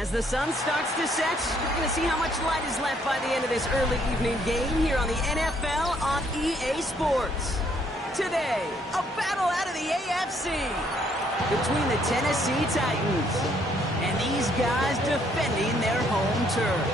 As the sun starts to set, we're going to see how much light is left by the end of this early evening game here on the NFL on EA Sports. Today, a battle out of the AFC between the Tennessee Titans and these guys defending their home turf.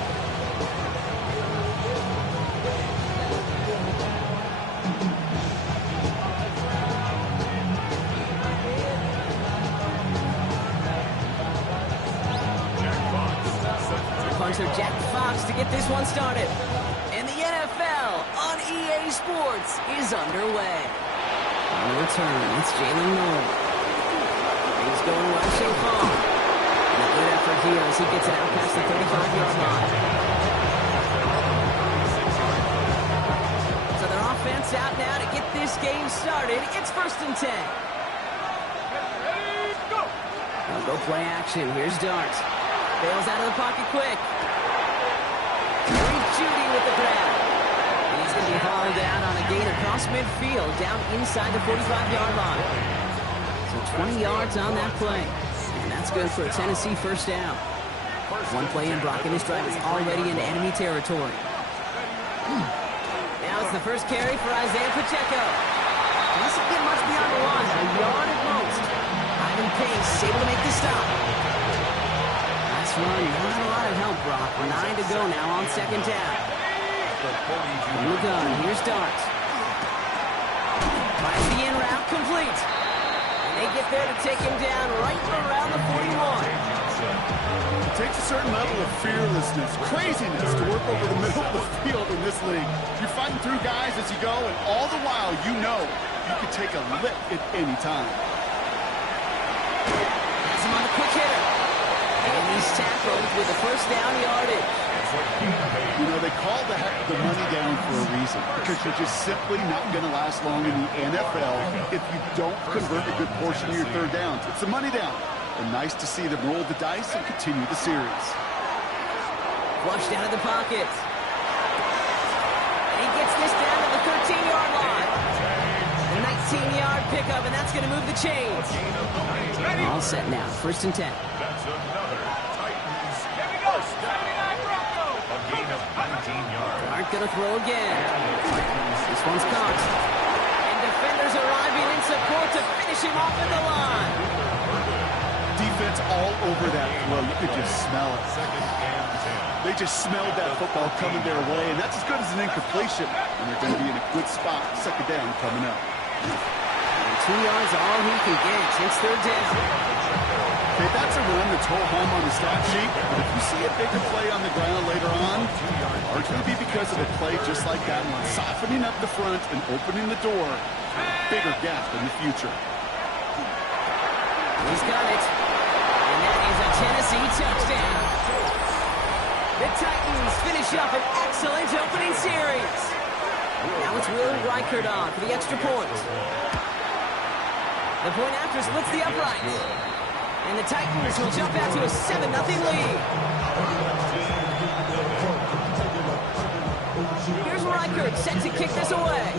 Punter Jack Fox to get this one started. And the NFL on EA Sports is underway. On the return, it's Jalen Noel. He's going well so far. And a good effort here as he gets it out past the 35-yard line. So their offense out now to get this game started. It's 1st and 10. They'll go play action. Here's Dart. Bails out of the pocket quick. Judy with the grab. And he's going to be hauled out on a gain across midfield, down inside the 45-yard line. So 20 yards on that play. And that's good for a Tennessee first down. One play in, Brock in his drive is already into enemy territory. Now it's the first carry for Isaiah Pacheco. He doesn't get much beyond the line, a yard at most. Ivan Pace able to make the stop. Run, not a lot of help, Brock. 9 to go now on 2nd down. From the gun, here's Dart. Finds the in route, complete. And they get there to take him down right around the 41. It takes a certain level of fearlessness, craziness to work over the middle of the field in this league. You're fighting through guys as you go, and all the while you know you can take a lip at any time. Has him on the quick hitter. And he's tackled with a first down yardage. You know, they call that the money down for a reason, because you're just simply not going to last long in the NFL if you don't convert a good portion of your third downs. It's the money down. And nice to see them roll the dice and continue the series. Flushed out of the pocket. And he gets this down to the 13-yard line. A 19-yard pickup, and that's going to move the chains. All set now. 1st and 10. That's another Titans. Here we go. 79 Broncos. A gain of 19 yards. Dart going to throw again. This one's caught. And defenders arriving in support to finish him off at the line. Defense all over that throw. You could just smell it. 2nd and 10. They just smelled that football coming their way, and that's as good as an incompletion. And they're going to be in a good spot. 2nd down coming up. And 2 yards all he can get. It's 3rd down. Okay, that's a run that's whole home on the stat sheet, but if you see a bigger play on the ground later on, it's going to be because of a play just like that one, softening up the front and opening the door for a bigger gap in the future. He's got it. And that is a Tennessee touchdown. The Titans finish up an excellent opening series. Now it's Will Reichard on for the extra point. The point after splits the uprights. And the Titans will jump out to a 7-0 lead. Here's Reichard set to kick this away.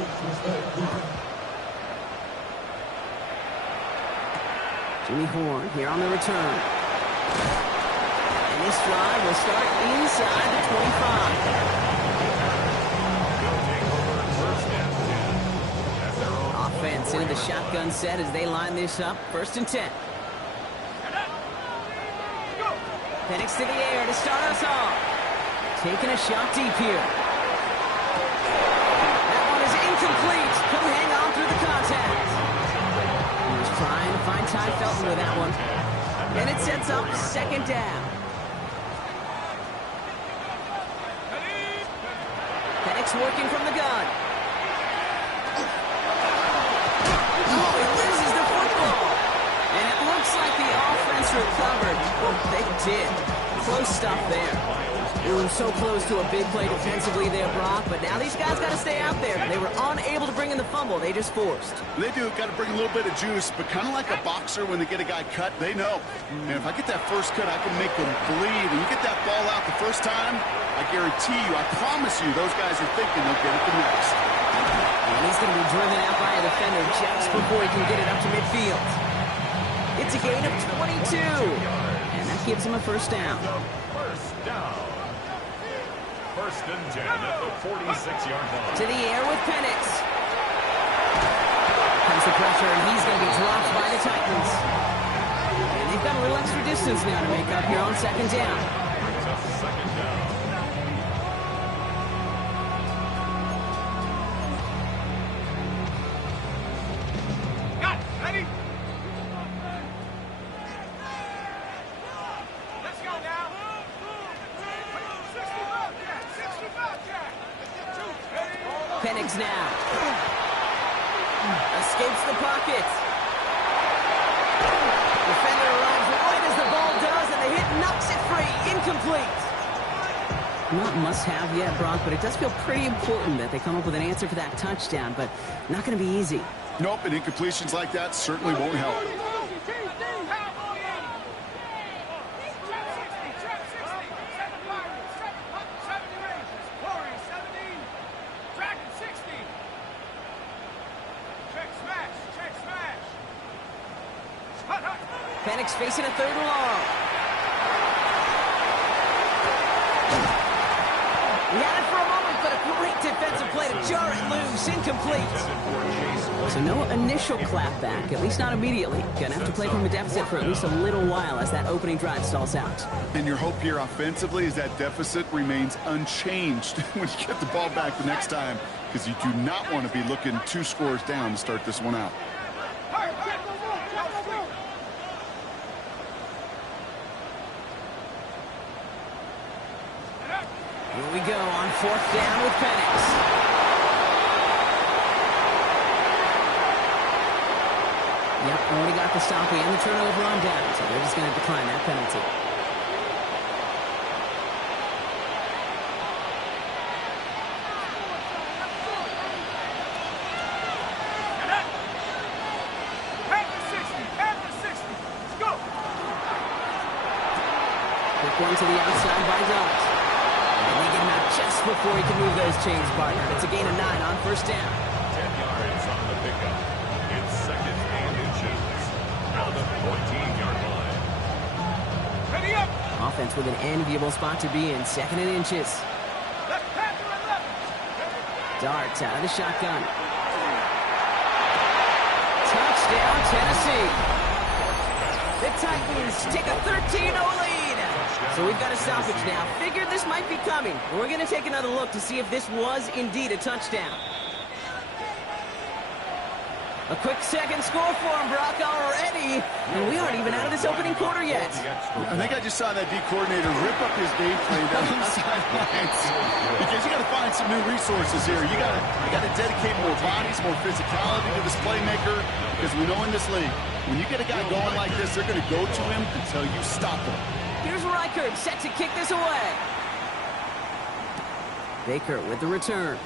Jimmy Horn here on the return. And this drive will start inside the 25. Offense into the shotgun set as they line this up. 1st and 10. Penix to the air to start us off. Taking a shot deep here. That one is incomplete. Couldn't hang on through the contact. He was trying to find Ty Felton with that one. And it sets up 2nd down. Penix working from the gun. Oh, he loses the football. And it looks like the offense recovered. Well, they did. Close stuff there. Ooh, so close to a big play defensively there, Brock. But now these guys got to stay out there. They were unable to bring in the fumble. They just forced. They do. Got to bring a little bit of juice, but kind of like a boxer when they get a guy cut, they know. And if I get that first cut, I can make them bleed. And you get that ball out the first time, I guarantee you, I promise you, those guys are thinking they'll get it the next. And he's going to be driven out by a defender just before he can get it up to midfield. It's a gain of 22. And that gives him a first down. First down. First and 10 at the 46-yard line. To the air with Penix. Comes the pressure, and he's going to be dropped by the Titans. And they've got a little extra distance now to make up here on second down. Brings up second down. Got it. Ready? Let's go now. 65, Jack. 65, Jack. Penix now. Escapes the pocket. Defender arrives right as the ball does, and the hit knocks it free. Incomplete. Not must-have yet, Brock, but it does feel pretty important that they come up with an answer for that touchdown, but not going to be easy. Nope, and incompletions like that certainly won't help. Penix facing a third and long. He had it for a moment, but a great defensive play to jar it loose. Incomplete. So no initial clapback, at least not immediately. Gonna have to play from a deficit for at least a little while as that opening drive stalls out. And your hope here offensively is that deficit remains unchanged when you get the ball back the next time, because you do not want to be looking 2 scores down to start this one out. Here we go on fourth down with Penix. Yep, already got the stop and the turnover on down, so they're just going to decline that penalty. Quick one to the outside by Dart. And they get him out just before he can move those chains, partner. It's a gain of 9 on first down. 10 yards on the pickup. It's second and inches. Now the 14-yard line. Ready up. Offense with an enviable spot to be in, second and inches. Left Panther 11. Darts out of the shotgun. Touchdown, Tennessee. The Titans take a 13-0 lead. So we've got a stoppage now. Figured this might be coming. We're going to take another look to see if this was indeed a touchdown. A quick second score for him, Brock, already. And we aren't even out of this opening quarter yet. I think I just saw that D coordinator rip up his game plan down the sidelines. Because you got to find some new resources here. You got to dedicate more bodies, more physicality to this playmaker. Because we know in this league, when you get a guy going like this, they're going to go to him until you stop him. Here's Reichert set to kick this away. Baker with the return.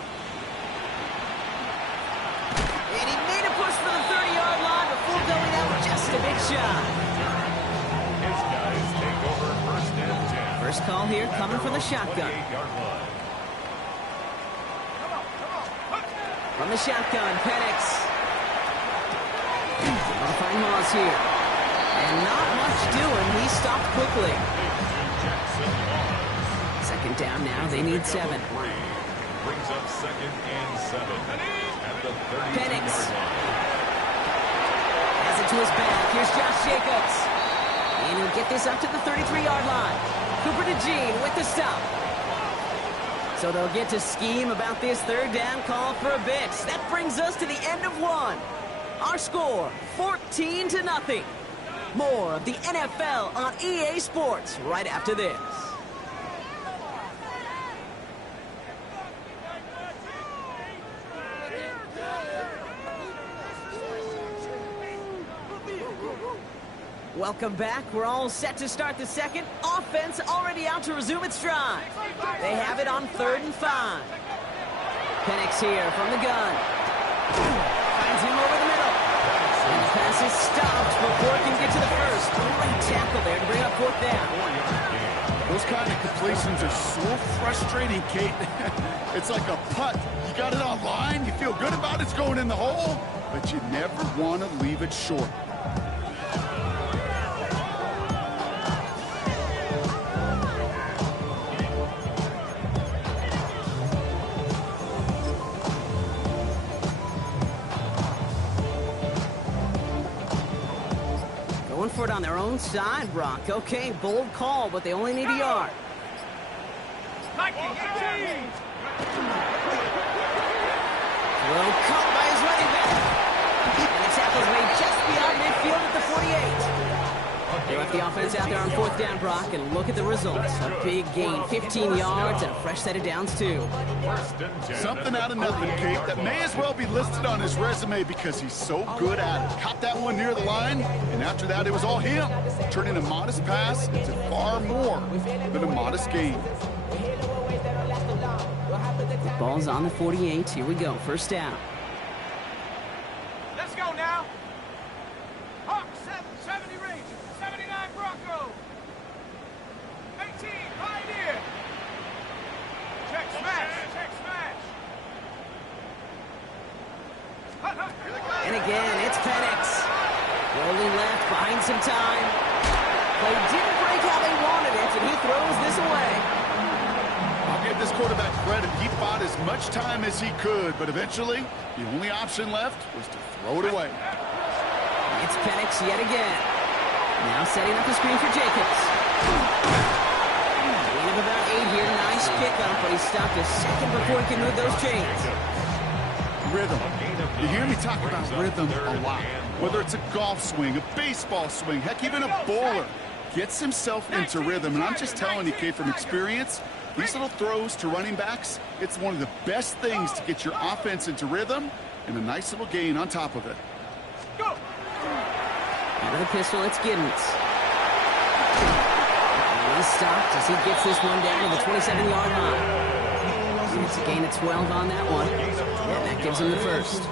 And he made a push for the 30-yard line before going out with just a big shot. His guys take over first and 10. First call here coming from the shotgun. 28-yard line. From the shotgun, Penix. Gonna find Moss here. And not much doing. He stopped quickly. Second down now. They need 7. Brings up second and 7 at the 30-yard Penix line. has it to his back. Here's Josh Jacobs. And he'll get this up to the 33-yard line. Cooper DeJean with the stop. So they'll get to scheme about this third down call for a bit. That brings us to the end of one. Our score, 14-0. More of the NFL on EA Sports right after this. Welcome back. We're all set to start the second. Offense already out to resume its drive. They have it on 3rd and 5. Penix here from the gun. Finds him over the middle. And the pass is stopped before it can get to the first. Great tackle there to bring up 4th down. Those kind of completions are so frustrating, Kate. It's like a putt. You got it on line, you feel good about it's going in the hole, but you never want to leave it short. Going for it on their own side, Brock. Okay, bold call, but they only need a yard. Well, caught by his running back. And the tackle's made just beyond midfield at the 48. They left the offense out there on 4th down, Brock, and look at the results. A big gain, 15 yards, and a fresh set of downs, too. Something out of nothing, Kate, that may as well be listed on his resume because he's so good at it. Caught that one near the line, and after that, it was all him. Turning a modest pass into far more than a modest gain. The ball's on the 48. Here we go. First down. Let's go now. Hawk 70 Rangers, 79 Bronco. 18 Pioneer. Check smash, check smash. And again, it's Penix. Rolling left, buying some time. They didn't break how they wanted it, and he throws this away. I'll give this quarterback credit. He bought as much time as he could, but eventually, the only option left was to throw it away. It's Penix yet again. Now setting up the screen for Jacobs. Gain of about 8 here. Nice pickup, but he stopped a second before he can move those chains. Rhythm. You hear me talk about rhythm a lot. Whether it's a golf swing, a baseball swing, heck, even a bowler gets himself into rhythm. And I'm just telling you, Kate, from experience, these little throws to running backs, it's one of the best things to get your offense into rhythm and a nice little gain on top of it. Out of the pistol, it's Giddens. And he's stopped as he gets this one down to the 27-yard line. It's a gain of 12 on that one, and that gives him the first.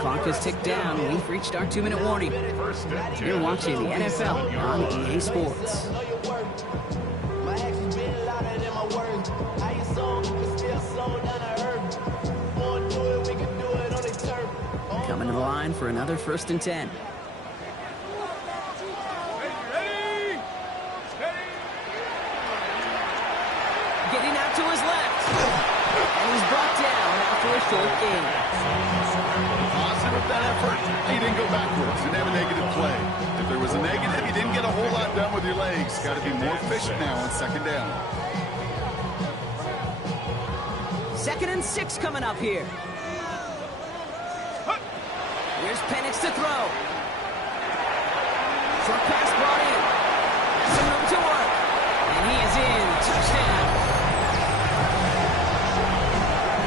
Clock has ticked down. We've reached our 2-minute warning. You're watching the NFL on EA Sports. Coming to the line for another 1st and 10. Getting out to his left. And he's brought down after a short gain. Positive that effort. He didn't go backwards. Didn't have a negative play. If there was a negative, you didn't get a whole lot done with your legs. Got to be more efficient now on 2nd down. 2nd and 6 coming up here. Here's Penix to throw. Short pass brought in. Has some room to work. And he is in. Touchdown.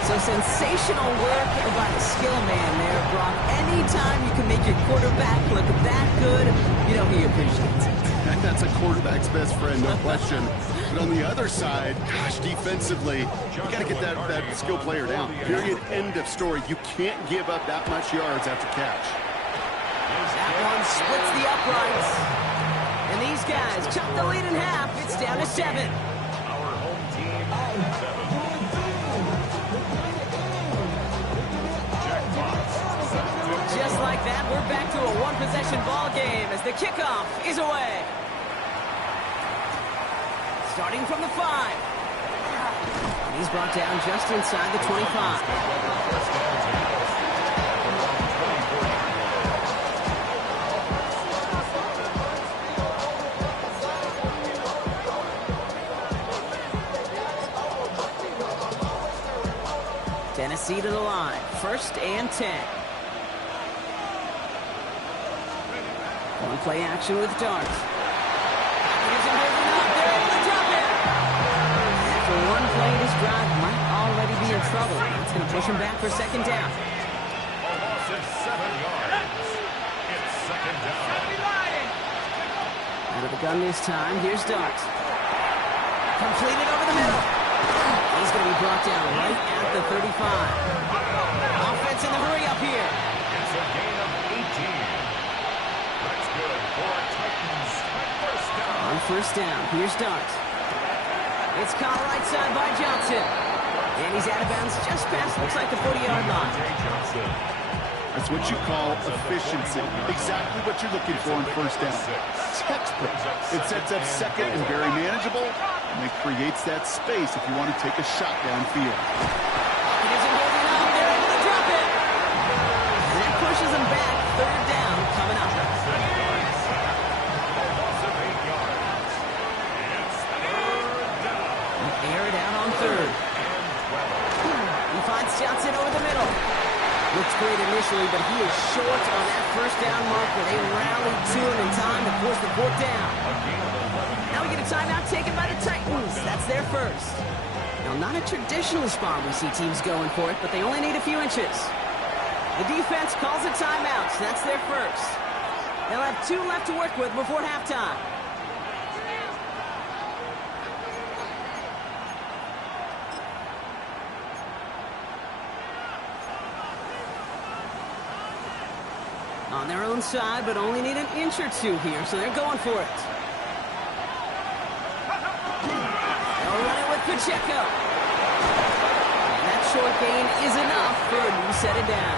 So sensational work by the skill man there, Brock. Anytime you can make your quarterback look that good, you know he appreciates it. That's a quarterback's best friend, no question. But on the other side, gosh, defensively, you got to get that skill player down. Period. End of story. You can't give up that much yards after catch. That one splits the uprights. And these guys chop the lead in half. It's down to 7. Our home team, 7. Just like that, we're back to a one-possession ball game as the kickoff is away. Starting from the 5. And he's brought down just inside the 25. Tennessee to the line. 1st and 10. One play action with Darts. After one play, this drive might already be in trouble. It's going to push him back for 2nd down. A loss of 7 yards. It's 2nd down. Out of the gun this time. Here's Dart. Completed over the middle. He's going to be brought down right at the 35. Offense in the hurry up here. It's a gain of 18. That's good for Titans at first down. On first down, here's Dart. It's caught right side by Johnson. And he's out of bounds just past, looks like the 40-yard line. Jay Johnson. That's what you call efficiency. Exactly what you're looking for on first down. Textbook. It sets up second and very manageable, and it creates that space if you want to take a shot downfield. It isn't holding on. They're able to drop it. And that pushes them back. Third down coming up. Loss of 8 yards. It's third down. Air it out on third. He finds Johnson over the middle. Looks great initially, but he is short on that first down marker. They rallied to him in time to force the fourth down. Now we get a timeout taken by the Titans. That's their first. Now, not a traditional spot we see teams going for it, but they only need a few inches. The defense calls a timeout, so that's their first. They'll have 2 left to work with before halftime. On their own side, but only need an inch or 2 here, so they're going for it. They'll run it with Pacheco. And that short gain is enough for a new set of down.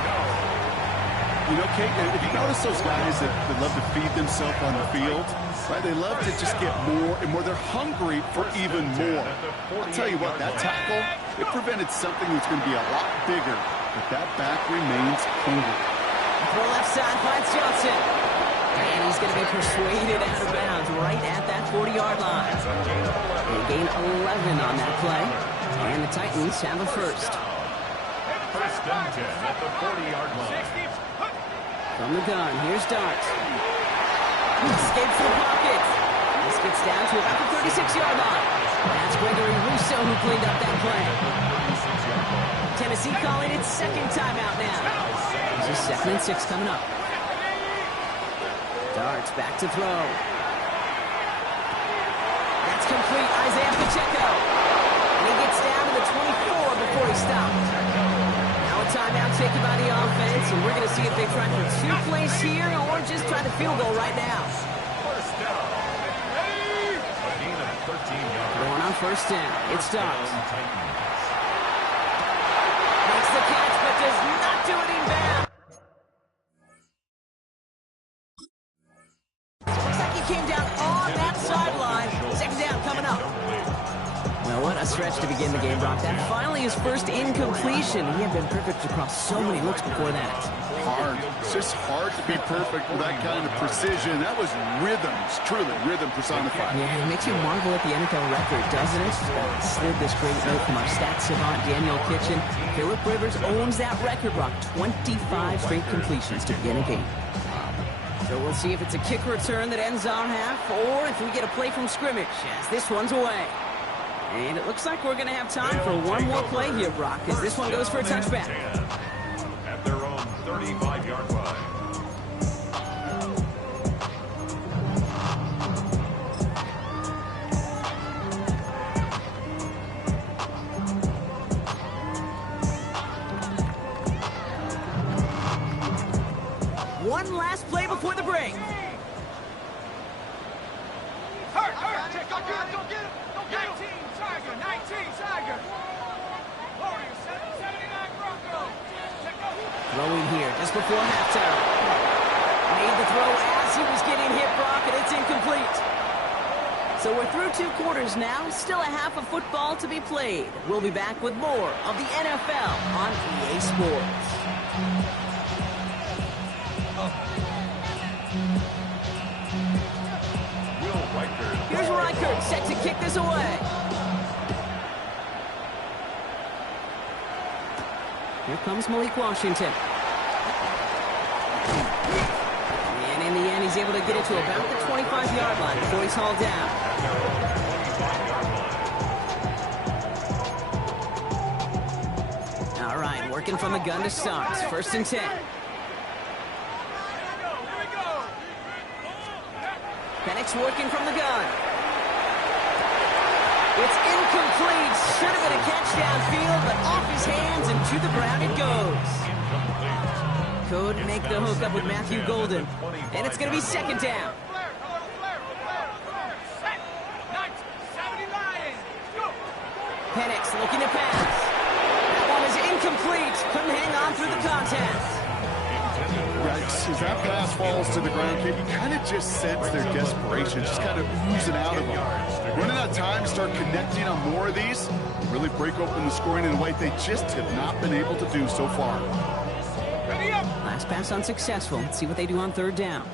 You know, Kate, if you notice those guys that love to feed themselves on the field, right? They love to just get more and more. They're hungry for even more. I'll tell you what, that tackle, it prevented something that's going to be a lot bigger, but that back remains hungry. Throw left side finds Johnson. And he's going to be persuaded out of bounds right at that 40-yard line. They gain 11 on that play. And the Titans have a first. First and 10 at the 40-yard line. From the gun, here's Dart. Escapes the pocket. This gets down to about the 36-yard line. That's Gregory Rousseau who cleaned up that play. Tennessee calling its second timeout now. There's a 2nd and 6 coming up. Dart's back to throw. That's complete. Isaiah Pacheco. And he gets down to the 24 before he stopped. Now a timeout taken by the offense, and we're going to see if they try for 2 plays here or just try the field goal right now. First down. A gain of 13 yards. Going on first down. It's Dart. Makes the catch, but does not do it in bounds. Looks like he came down on that sideline. Second down coming up. Well, what a stretch to begin the game, Brock. That finally his first incompletion. He had been perfect across so many looks before that. Hard. It's just hard to be perfect with that kind of precision. That was rhythm. It's truly rhythm personified. Yeah, it makes you marvel at the NFL record, doesn't it? Slid this great note from our stats savant, Daniel Kitchen. Phillip Rivers owns that record, Brock. 25 straight completions to begin a game. So we'll see if it's a kick return that ends our half, or if we get a play from scrimmage, as this one's away. And it looks like we're going to have time for one more play here, Brock, as this one goes for a touchback. At their own 35-yard line. One last play before the break. Hurt! Go get him! Go get him! 19 Tiger! 19 Tiger! Warriors 79 Broncos! Throwing here just before halftime. Made the throw as he was getting hit, Brock, and it's incomplete. So we're through 2 quarters now. Still a half of football to be played. We'll be back with more of the NFL on EA Sports. Here's Reichert set to kick this away. Here comes Malik Washington. And in the end, he's able to get it to about the 25-yard line before he's hauled down. All right, working from the gun to start. First and 10. Penix working from the gun. It's incomplete. Should have been a catch downfield, but off his hands and to the ground it goes. Couldn't make the hook up with Matthew Golden. And it's going to be second down. Penix looking to pass. That one is incomplete. Couldn't hang on through the contest. Right, as that pass falls to the ground, you kind of just sense their desperation, just kind of oozing out of them. Running out of time, start connecting on more of these, really break open the scoring in a way they just have not been able to do so far. Last pass unsuccessful. Let's see what they do on third down.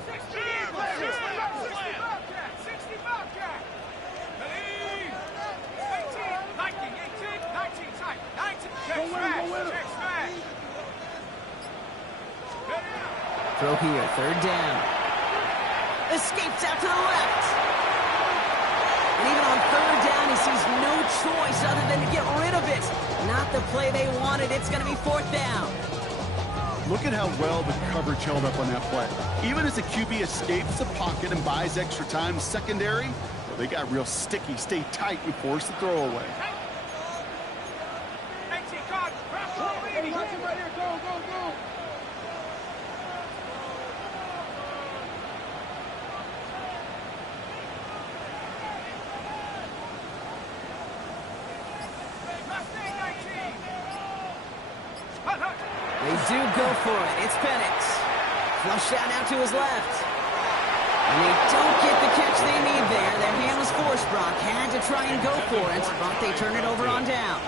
Throw here, third down. Escapes out to the left. And even on third down, he sees no choice other than to get rid of it. Not the play they wanted. It's going to be fourth down. Look at how well the coverage held up on that play. Even as the QB escapes the pocket and buys extra time secondary, well, they got real sticky, stay tight, and force the throwaway. They do go for it. It's Penix. Flush out now to his left. And they don't get the catch they need there. Their hand was forced, Brock. Had to try and go for it, but they turn it over on downs.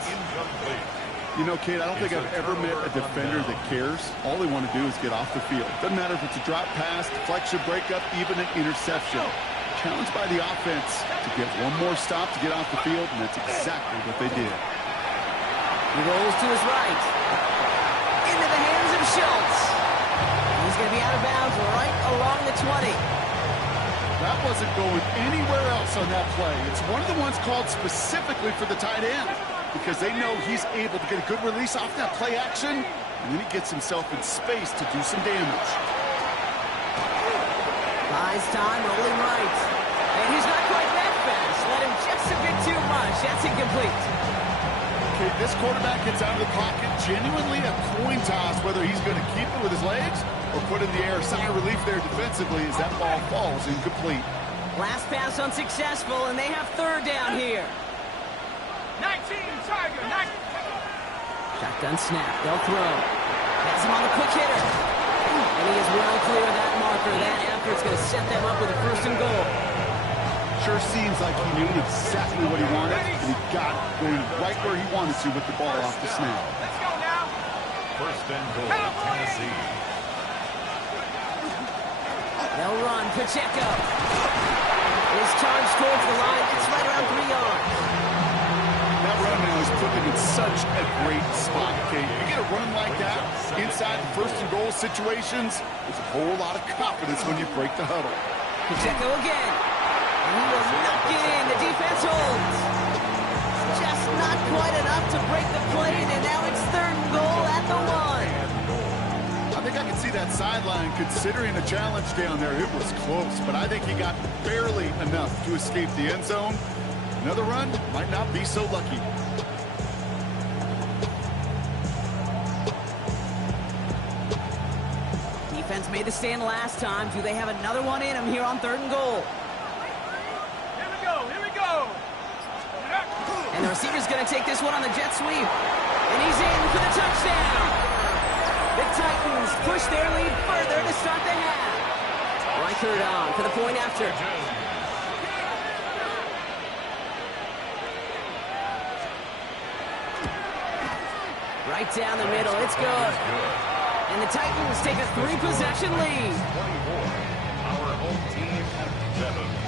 You know, Kate, I don't think I've ever met a defender that cares. All they want to do is get off the field. Doesn't matter if it's a drop pass, deflection, breakup, even an interception. Challenged by the offense to get one more stop to get off the field, and that's exactly what they did. He rolls to his right. Into the hands of Schultz. He's going to be out of bounds right along the 20. That wasn't going anywhere else on that play. It's one of the ones called specifically for the tight end because they know he's able to get a good release off that play action, and then he gets himself in space to do some damage. Buys time, rolling right. And he's not quite that fast. Let him just a bit too much. That's incomplete. Okay, this quarterback gets out of the pocket, genuinely a coin toss whether he's going to keep it with his legs or put in the air. Sign of relief there defensively as that ball falls incomplete. Last pass unsuccessful, and they have third down here. 19, Tiger, 19. Shotgun snap, they'll throw. Has him on the quick hitter. And he is well clear of that marker. That effort's going to set them up with a first and goal. Sure seems like he knew exactly what he wanted, and he got it going right where he wanted to with the ball off the snap. Let's go now. First and goal, Tennessee. They'll run. Pacheco is charged towards the line. It's right around 3 yards. That run now is put them in such a great spot, Kate. You get a run like that inside first and goal situations, there's a whole lot of confidence when you break the huddle. Pacheco again. And he will knock it in. The defense holds. Just not quite enough to break the play, and now it's third and goal at the 1. I think I can see that sideline considering a challenge down there. It was close, but I think he got barely enough to escape the end zone. Another run might not be so lucky. Defense made the stand last time. Do they have another one in them here on third and goal? Here we go. And the receiver's going to take this one on the jet sweep. And he's in for the touchdown. The Titans push their lead further to start the half. Reichert on for the point after. Right down the middle. It's good. And the Titans take a 3-possession lead. 24. Our home team, 7.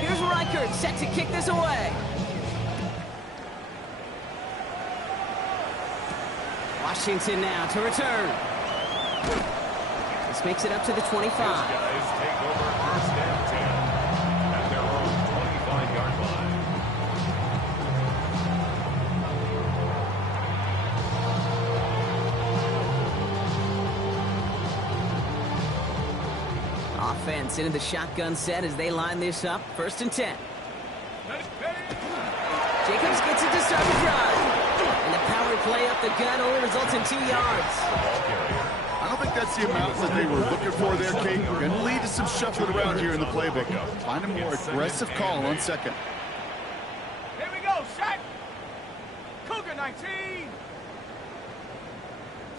Here's Reichert set to kick this away. Washington now to return. This makes it up to the 25. These guys take over first and 10 at their own 25-yard line. defense into the shotgun set as they line this up. 1st and 10. Jacobs gets it to start the drive. And the power play up the gut only results in 2 yards. I don't think that's the amount that they were looking for there, Kate. We're going to lead to some shuffling around here in the playbook. Find a more aggressive call on 2nd. Here we go, set. Cougar 19.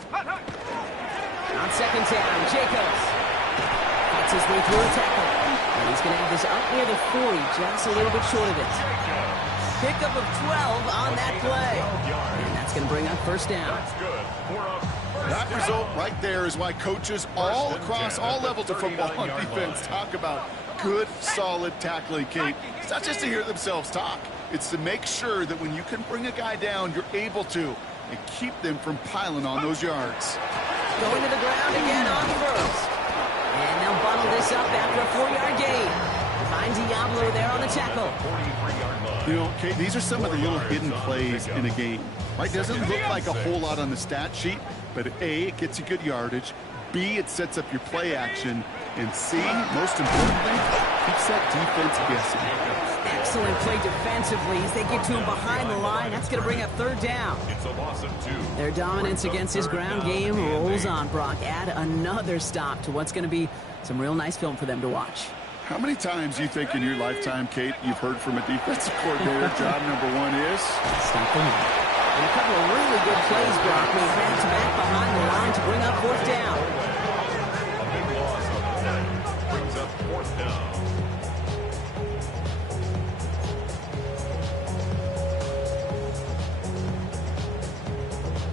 Hut, hut. On 2nd down, Jacobs fights his way through a tackle. And he's going to have this up near the 40, just a little bit short of it. Pickup of 12 on that play. And that's going to bring up 1st down. That result right there is why coaches all across all levels of football on defense talk about good, solid tackling, Kate. It's not just to hear themselves talk. It's to make sure that when you can bring a guy down, you're able to, and keep them from piling on those yards. Going to the ground again on 1st. And they'll bundle this up after a 4-yard gain. Find Diablo there on the tackle. You know, Kate, these are some of the little hidden plays in a game. Right? Doesn't look like a whole lot on the stat sheet, but A, it gets you good yardage. B, it sets up your play action. And C, most importantly, keeps that defense guessing. Excellent play defensively as they get to him behind the line. That's going to bring up 3rd down. It's a loss of 2. Their dominance against his ground game rolls on, Brock. Add another stop to what's going to be some real nice film for them to watch. How many times do you think in your lifetime, Kate, you've heard from a defensive coordinator, job number 1 is? Stop the run. And a couple of really good plays, Brock, made back-to-back behind the line to bring up 4th down. A big loss on the play. Brings up 4th down.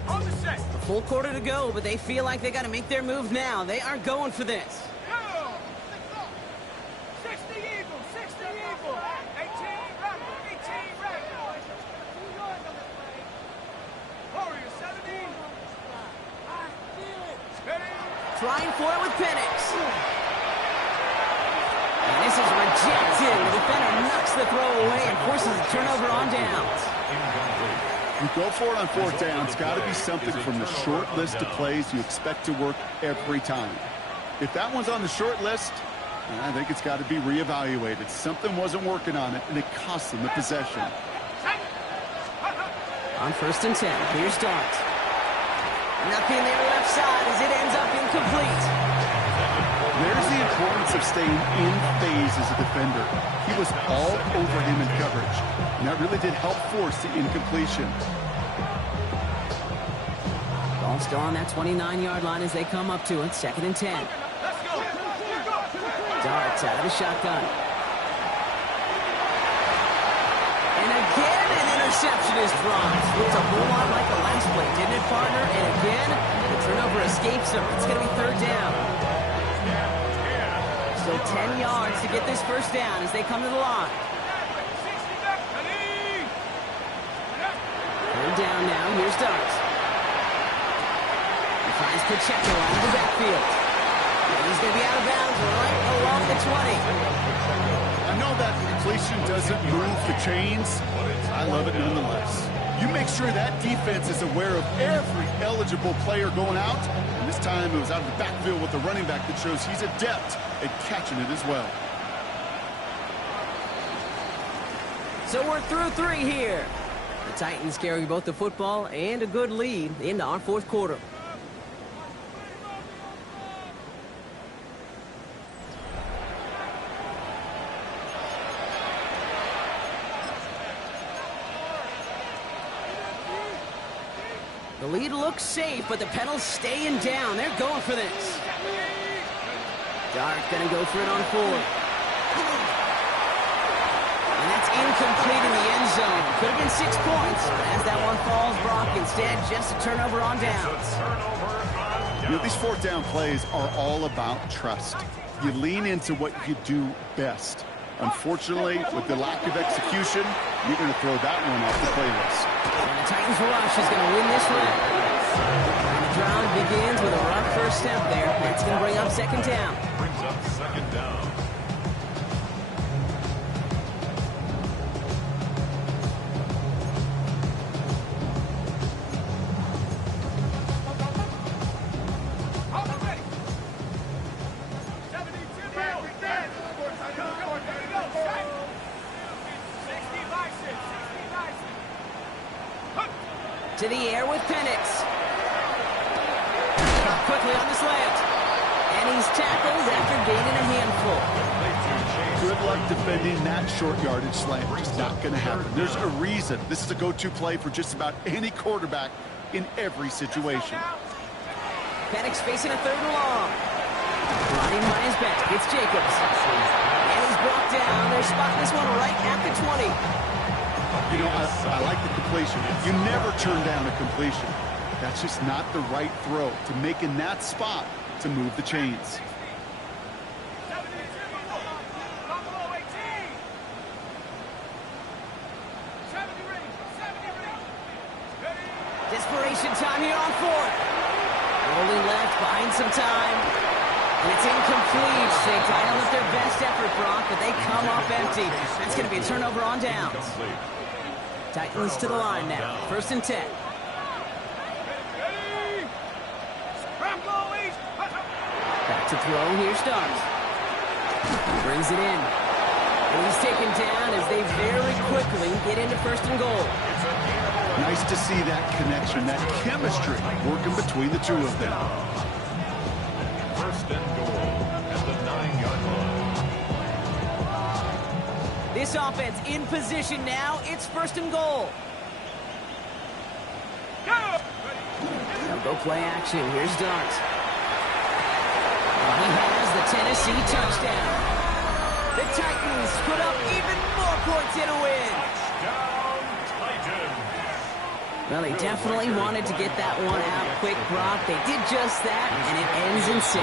On the set. A full quarter to go, but they feel like they got to make their move now. They are going for this. Go. 60 Eagles, 60 Eagles. 18 Rebel, 18 Rebel. Warrior 70. Ready? Trying for it with Penix. And this is rejected. The defender knocks the throw away and forces a turnover on downs. You go for it on 4th down. It's got to be something from the short list of plays you expect to work every time. If that one's on the short list, I think it's got to be reevaluated. Something wasn't working on it, and it cost them the possession. On 1st and 10, here's Dart. Nothing there left side as it ends up incomplete. There's the importance of staying in phase as a defender. He was all over him in coverage, and that really did help force the incompletion. Ball still on that 29-yard line as they come up to it. 2nd and 10. Let's go. Darts out of the shotgun. And again, an interception is dropped. Looked a whole lot like the last play, didn't it, partner? And again, the turnover escapes them. It's going to be 3rd down. Still 10 yards to get this 1st down as they come to the line. 3rd down now. Here's Darts. He finds Pacheco out of the backfield. And he's going to be out of bounds right along the 20. I know that completion doesn't move the chains. I love it nonetheless. You make sure that defense is aware of every eligible player going out. And this time it was out of the backfield with the running back that shows he's adept at catching it as well. So we're through 3 here. The Titans carry both the football and a good lead into our 4th quarter. The lead looks safe, but the pedals staying down. They're going for this. Dart's going to go for it on 4th. And that's incomplete in the end zone. Could have been 6 points, but as that one falls, Brock, instead, just a turnover on downs. You know, these 4th down plays are all about trust. You lean into what you do best. Unfortunately, with the lack of execution, you're going to throw that one off the playlist. And the Titans rush is going to win this round. And the drive begins with a rough first step there. That's going to bring up 2nd down. Brings up 2nd down. To the air with Penix. Up quickly on the slant. And he's tackled after gaining a handful. Good luck defending that short yardage slant. Just not going to happen. There's a reason this is a go-to play for just about any quarterback in every situation. Penix facing a 3rd and long. Running by his back. It's Jacobs. And he's brought down. They're spotting this one right at the 20. You know, I like the completion. You never turn down a completion. That's just not the right throw to make in that spot to move the chains. Desperation time here on 4th. Rolling left, buying some time. And it's incomplete. They try to lift their best effort, Brock, but they come up empty. That's going to be a turnover on downs. Titans to the line now. 1st and 10. Back to throw. Here starts. Brings it in. And he's taken down as they very quickly get into 1st and goal. Nice to see that connection, that chemistry working between the two of them. 1st and goal at the 9-yard line. This offense in position now. It's 1st and goal. Now go play action. Here's Dart. He has the Tennessee touchdown. The Titans put up even more points in a win. Well, they definitely wanted to get that one out quick, Brock. They did just that, and it ends in 6.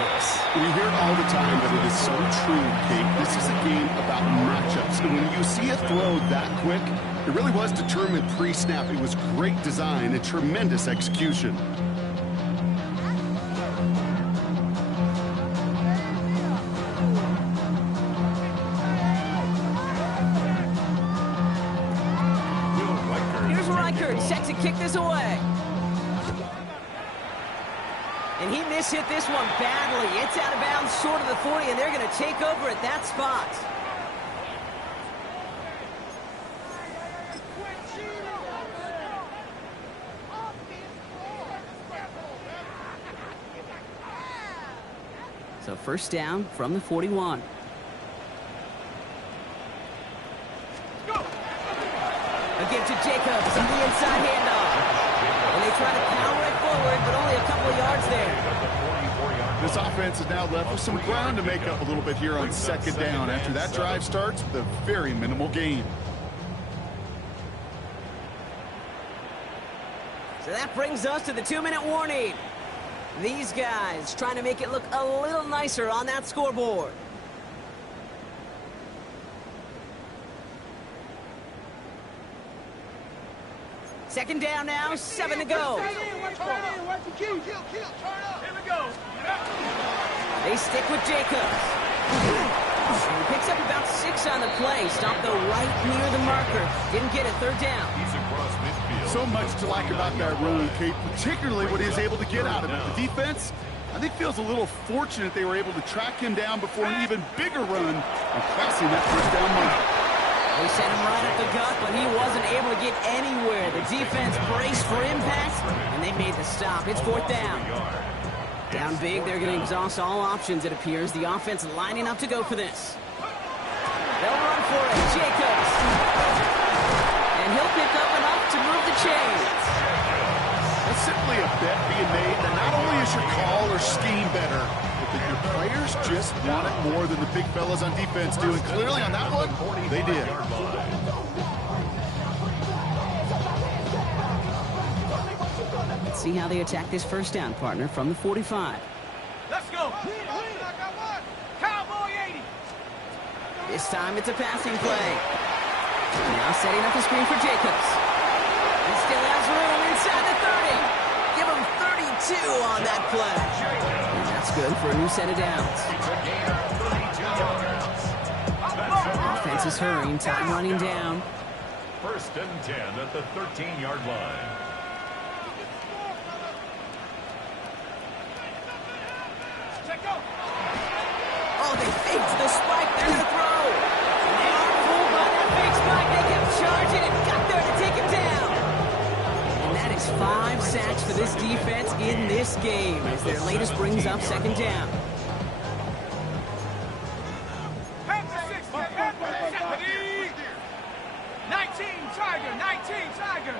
We hear it all the time, but it is so true, Kate. This is a game about matchups. And when you see a throw that quick, it really was determined pre-snap. It was great design and tremendous execution. Set to kick this away. And he mishit this one badly. It's out of bounds short of the 40, and they're going to take over at that spot. So 1st down from the 41. Again to Jacobs on the inside handoff. And they try to power it forward, but only a couple of yards there. This offense is now left with some ground to make up a little bit here on 2nd down after that drive starts with a very minimal gain. So that brings us to the 2-minute warning. These guys trying to make it look a little nicer on that scoreboard. Second down now, 7 to go. They stick with Jacobs. He picks up about 6 on the play. Stopped though right near the marker. Didn't get it. 3rd down. He's across midfield. So much to like about that run, Kate, particularly what he was able to get out of it. The defense, I think, feels a little fortunate they were able to track him down before an even bigger run and crossing that 1st down marker. They sent him right up the gut, but he wasn't able to get anywhere. The defense braced for impact, and they made the stop. It's 4th down. Down big, they're going to exhaust all options, it appears. The offense lining up to go for this. They'll run for it. Jacobs. And he'll pick up enough to move the chains. That's simply a bet being made that not only is your call or scheme better, but that your players just want it more than the big fellas on defense do. And clearly on that one, they did. Let's see how they attack this 1st down, partner, from the 45. Let's go. Cowboy 80. This time it's a passing play. Now setting up the screen for Jacobs. He still has room inside the 30. Give him 32 on that play. And that's good for a new set of downs. Offense is hurrying, time running down. 1st and 10 at the 13-yard line. Oh, they faked the spike. They're going to throw. And they are fooled by that fake spike. They kept charging and got there to take him down. And that is 5 sacks for this defense in this game as their latest brings up second down. Head to 60, head to 70. 19 Tiger, 19 Tiger.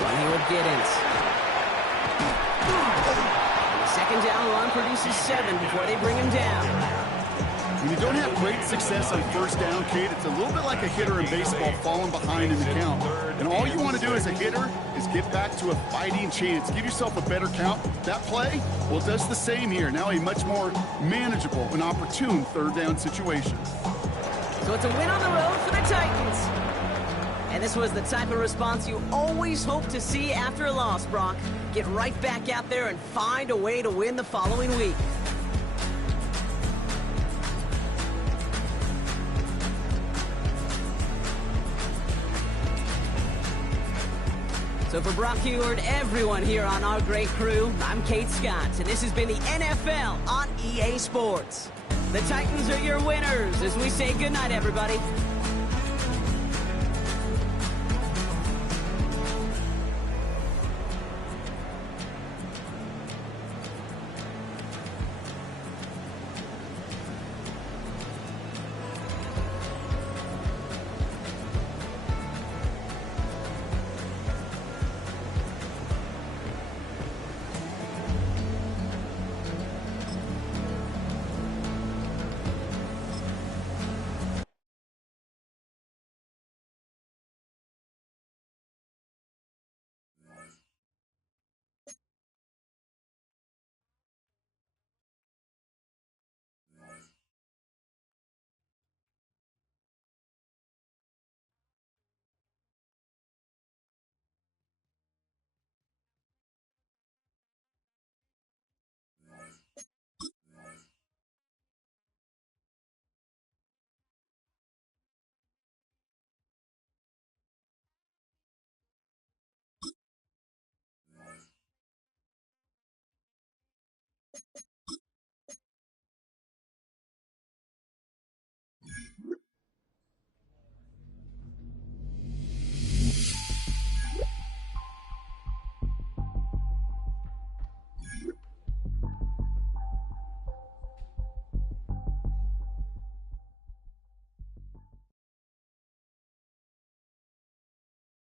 Running with Giddens. And the second down run produces 7 before they bring him down. When you don't have great success on first down, Kate, it's a little bit like a hitter in baseball falling behind in the count. And all you want to do as a hitter is get back to a fighting chance. Give yourself a better count. That play, well, it does the same here. Now a much more manageable and opportune third down situation. So it's a win on the road for the Titans. And this was the type of response you always hope to see after a loss, Brock. Get right back out there and find a way to win the following week. So for Brock Huard, everyone here on our great crew, I'm Kate Scott, and this has been the NFL on EA Sports. The Titans are your winners as we say goodnight, everybody.